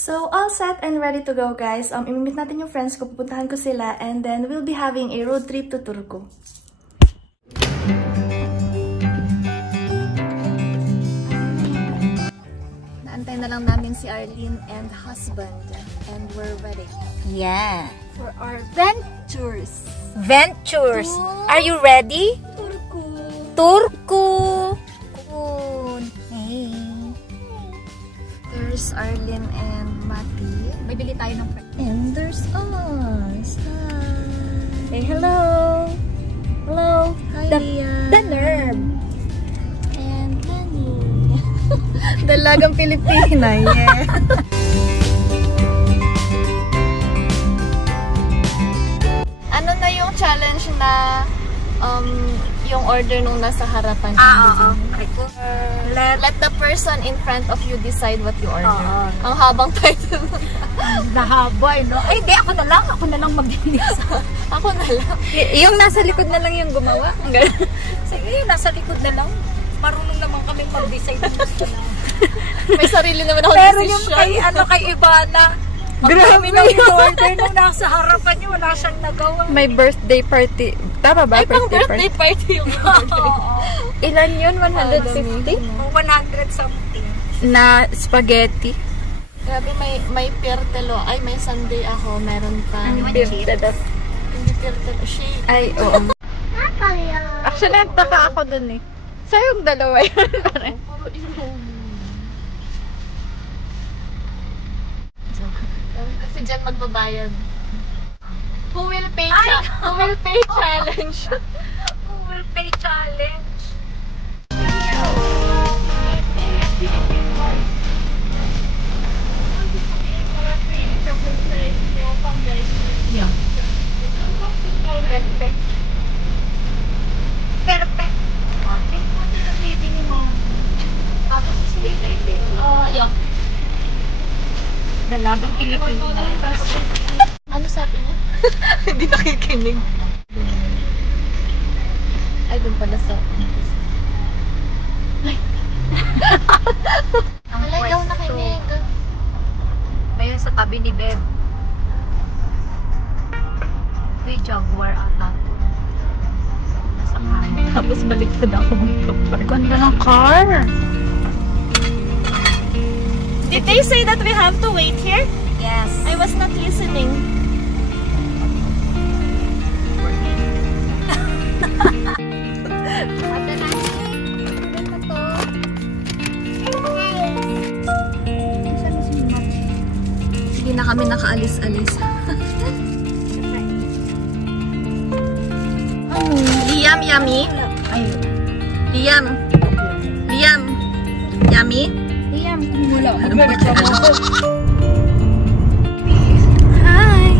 So, all set and ready to go, guys. Imimit natin yung friends ko, pupuntahan ko sila, and then we'll be having a road trip to Turku. Naantay na lang namin si Arlene and husband, and we're ready. Yeah. For our ventures. Ventures. Are you ready? Turku. Turku. Good. Hey. There's Arlene and Mati. May bili tayo ng friend. And there's us. Hi. Say hello. Hello. Hi, Leah. The nerve. And Honey. Dalagang Pilipina, yeah. Ano na yung challenge na yung order nung nasa harapan? Oo. Let the person in front of you decide what you order. Ang habang title. Nahabay, no? Ay, hindi. Ako na lang maglinis. Ako na lang. Yung nasa likod na lang yung gumawa. Sige, yung nasa likod na lang. Marunong naman kami mag-decide. May sarili naman ako Pero decision. yung kay Ivana, grabe na yung order nung nasa harapan niya, wala siyang nagawa. May birthday party. Tama ba? Ay, pang birthday party yung order. Ilan yun? 150? 100 something. Na spaghetti. Grabe, may pirtelo. Ay, may sundae ako. Meron pa. Pirtelo. Hindi pirtelo. Shake. Ay, oo. Actually, nagtaka ako dun eh. Sa'yo yung dalawa yun. Kasi dyan magbabayad. Who will pay challenge? Who will pay challenge? Yeah. Perfect. Yeah. Dalagang Pilipino. Ano sabi niya? Hindi nakikinig. Ay, dun pala sa... Ay! Malay daw nakinig. Ayun sa tabi ni Beb. May Jaguar ata. Nasa car. Tapos baliktad ako mag-park. Ganda ng car. Did they say that we have to wait here? Yes. I was not listening. Hindi na kami nakaalis-alis. Liam, yummy? Liam. Liam. Yummy? Liam, wala. Hi!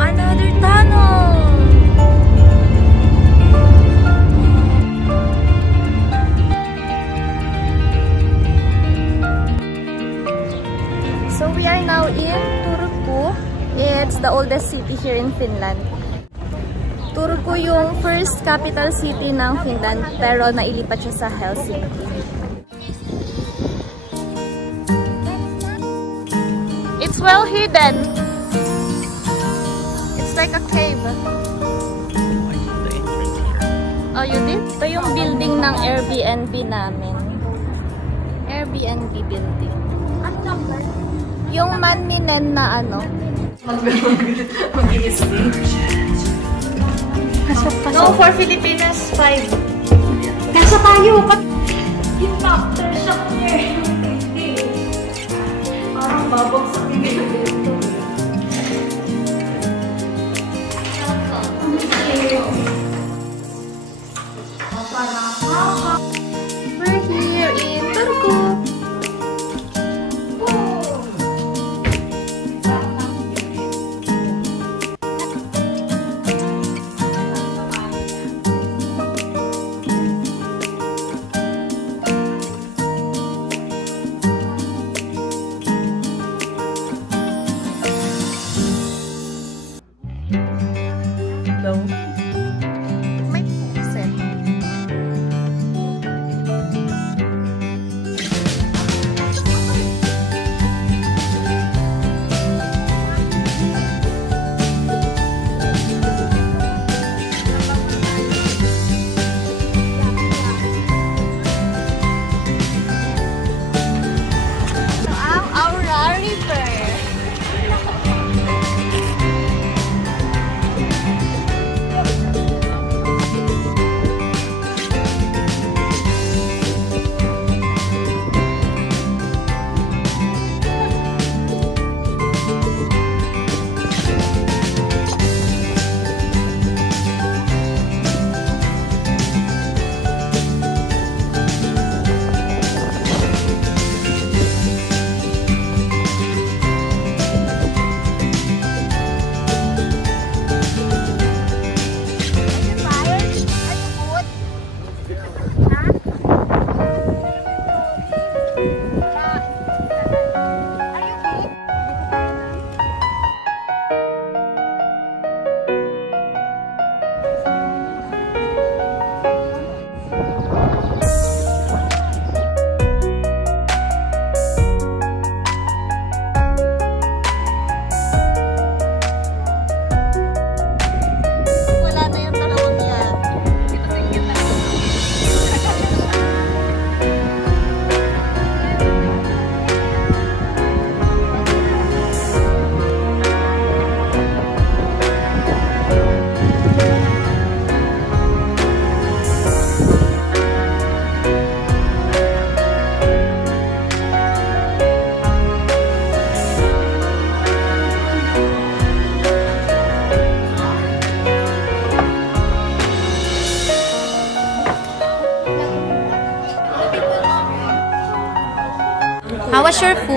Another tunnel! So we are now in Turku. It's the oldest city here in Finland. Turku yung first capital city ng Finland, pero nailipat siya sa Helsinki. It's well hidden. It's like a cave. Oh, you did? Ito yung building ng Airbnb namin. Airbnb building. Ano number? Yung Manninen na ano. Mag-i-stay. No, for Filipinas, 5. Nasa tayo. Yung aftershock niya. Parang babagsak yung dito.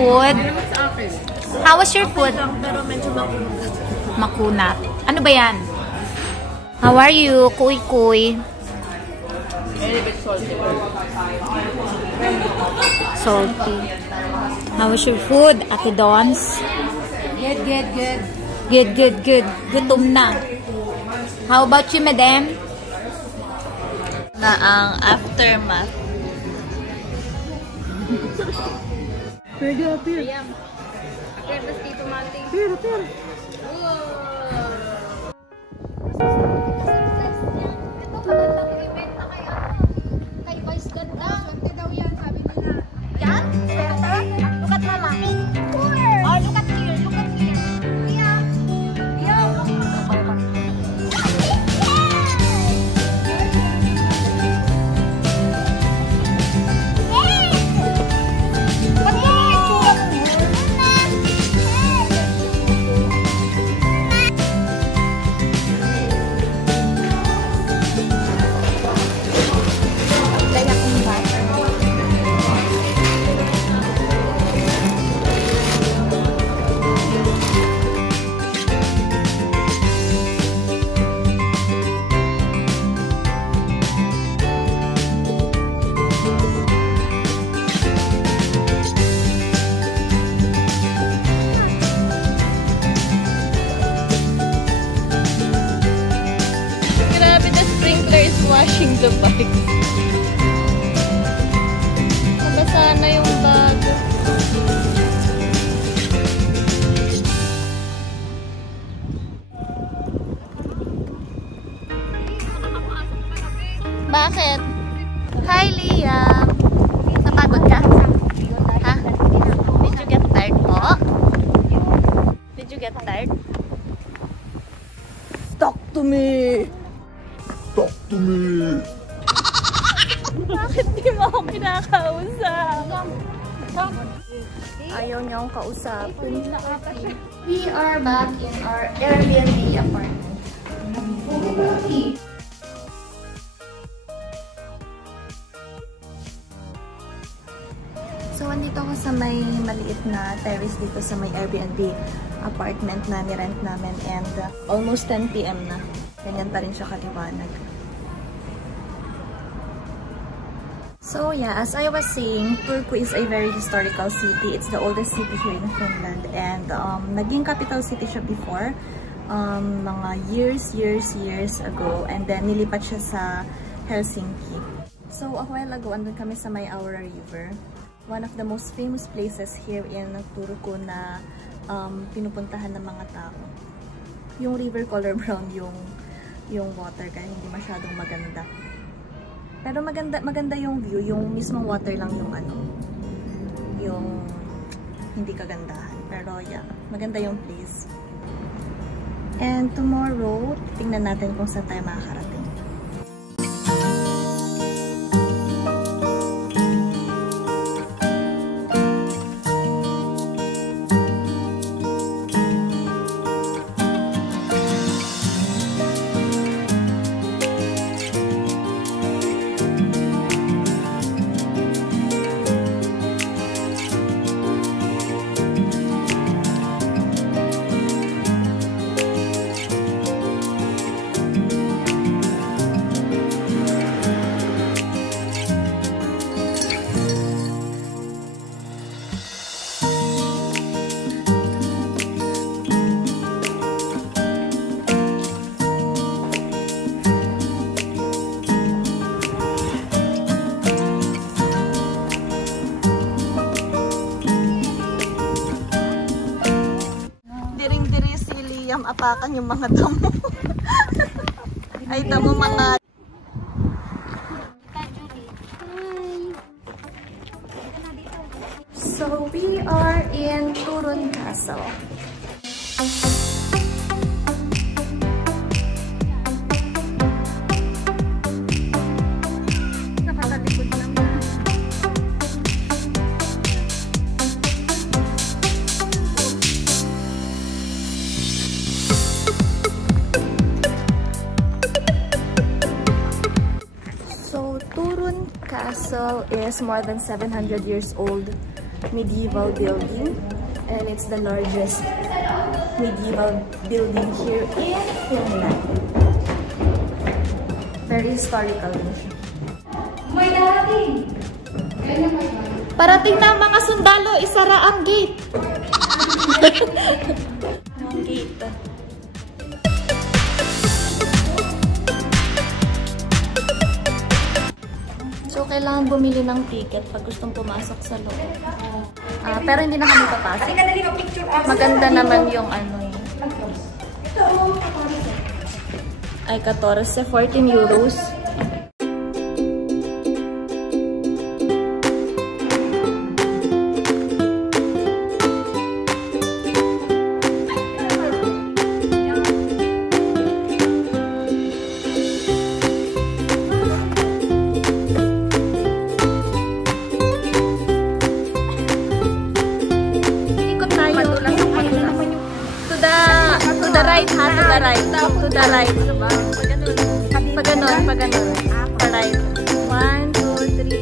food? How was your food? Makunat. Ano ba yan? How are you, Kuy Kuy? Salty. How was your food, Ate Dons? Good. Gutom na. How about you, madam? Na ang aftermath. Washing the bike. Nabasa na yung bag. Bakit? Hi, Liam. Napagod ka? Ha? Did you get tired po? Did you get tired? Talk to me! Talk to me! Bakit di mo ako kinakausap? Ayaw niya akong kausapin. We are back in our Airbnb apartment. So, andito ako sa may maliit na terrace dito sa may Airbnb apartment na ni-rent namin and almost 10 PM na. Ganyan pa rin siya kaliwanag. So yeah, as I was saying, Turku is a very historical city. It's the oldest city here in Finland and naging capital city siya before mga years ago and then nilipat siya sa Helsinki. So a while ago, andun kami sa may Aura River. One of the most famous places here in Turku na pinupuntahan ng mga tao. Yung river color brown yung water kaya hindi masyadong maganda. Pero maganda yung view, yung mismong water lang yung hindi kagandahan. Pero yeah, maganda yung place. And tomorrow, tingnan natin kung saan tayo makakarating. Apakan yung mga damo. Ay, damo mga... So, we are in Turun Castle. Nakatalikod naman. Turun Castle is more than 700 years old medieval building, and it's the largest medieval building here in Finland. Very historical din siya. May darating! Parating na mga sundalo, isara ang gate! Ang gate. So, kailangan bumili ng ticket pag gustong pumasok sa loob. Pero hindi na kami papasok. Maganda naman yung ano eh. Ay, 14, 14 euros. To the right. Pag ganun. Pa right. 1, 2, 3.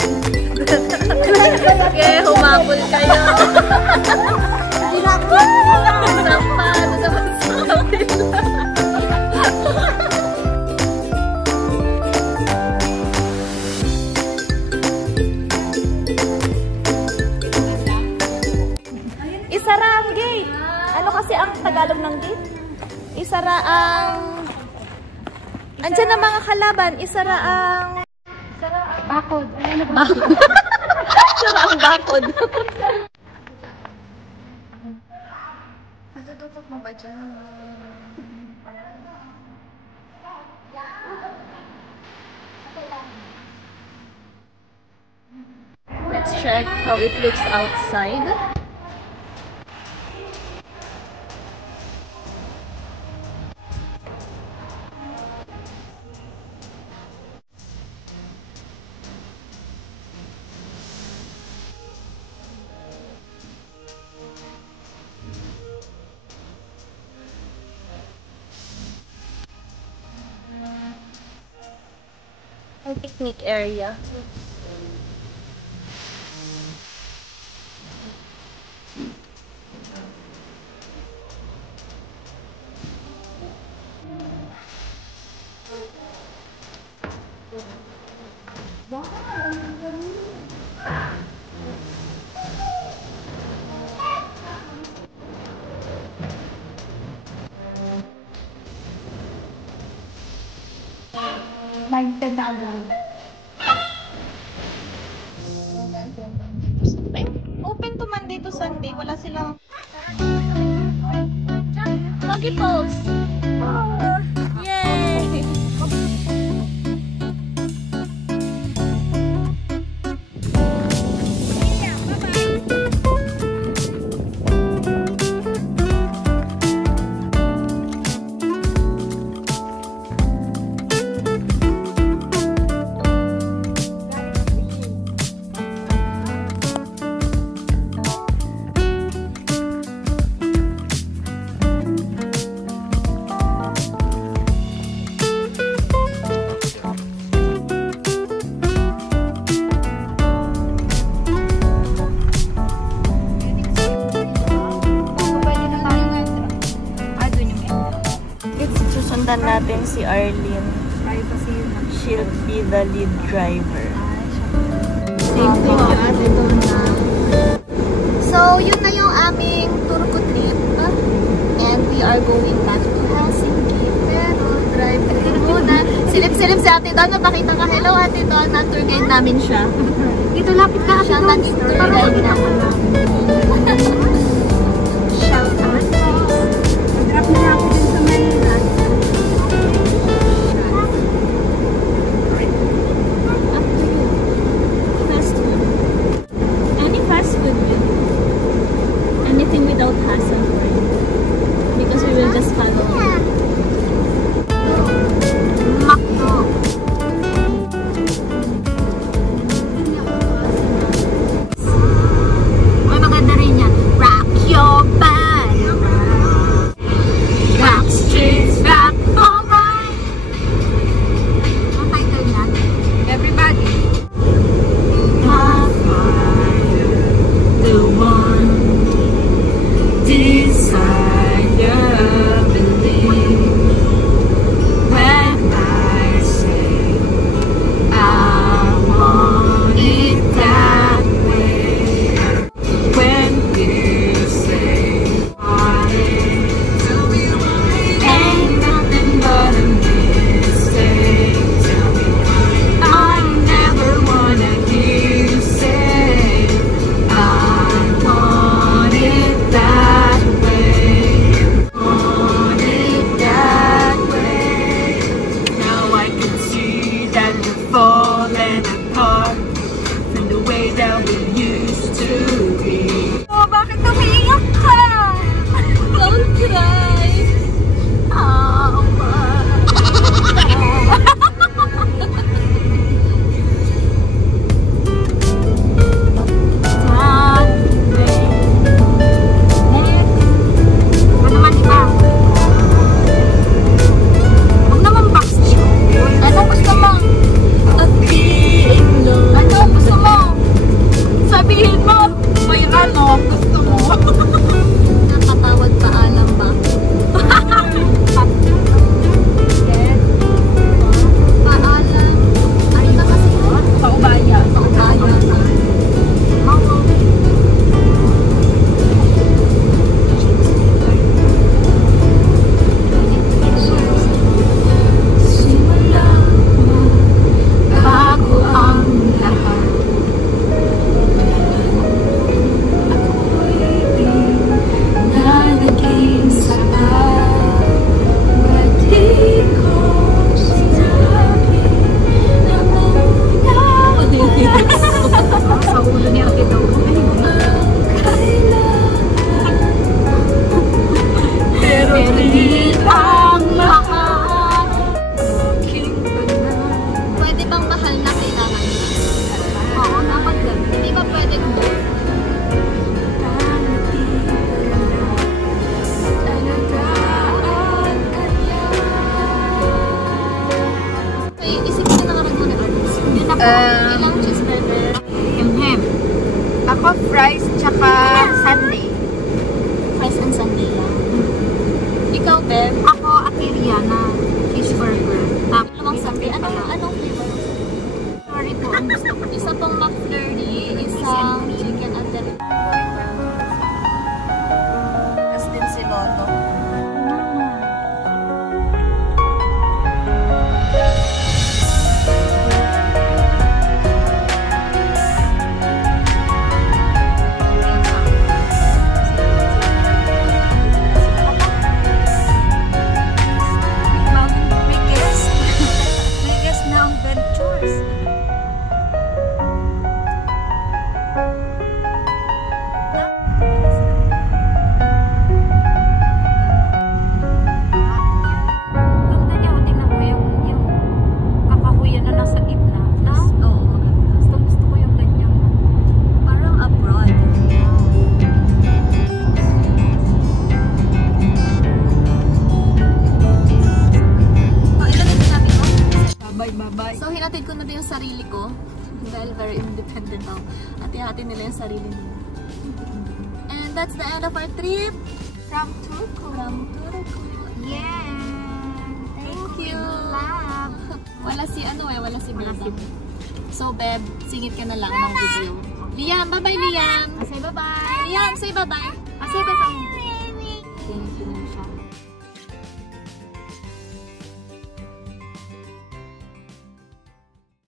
Okay, humabol kayo. Sampado naman sa kapila. Isara ang gate. Ano kasi ang Tagalog ng gate? Isara ang... Andiyan na mga kalaban. Isara ang... Bakod. Isara ang bakod. Matututok mo ba dyan? Let's check how it looks outside. Picnic area. Open to Monday to Sunday. Wala silang... Monkey Falls! Yay! Sundan natin si Arlene. She'll be the lead driver. Thank you, Ate Donna. So, yun na yung aming Turku trip. And we are going back to Helsinki. Pero, drive muna. Silip-silip si Ate Donna. Pakita ka, hello Ate Donna. Tour guide namin siya. Dito lapit ka. Siya naging tour guide namin. Shout out. Drop na ako din sa may anything without hassle for you. Because we will just follow. Makdo. Ay, maganda Ilang cheeseburger? Hem. Ako fries tsaka sundae. Fries and sundae lang. Ikaw, Beb? Ako Akiriana cheeseburger. Lamang sundae. Anong flavor? Sorry po, ang gusto ko. Isa pong McFlurry, isang chicken at the... Tapos din si Lolo. So, hinatid ko na din yung sarili ko. Dahil very independent ako. At ihatid nila yung sarili nila. And that's the end of our trip. From Turku. Yeah. Thank you. Love. Wala si wala si Beb. So, Beb, singit ka na lang ng video. Liam, bye-bye, Liam. Say bye-bye. Liam, say bye-bye. Say bye-bye. Thank you.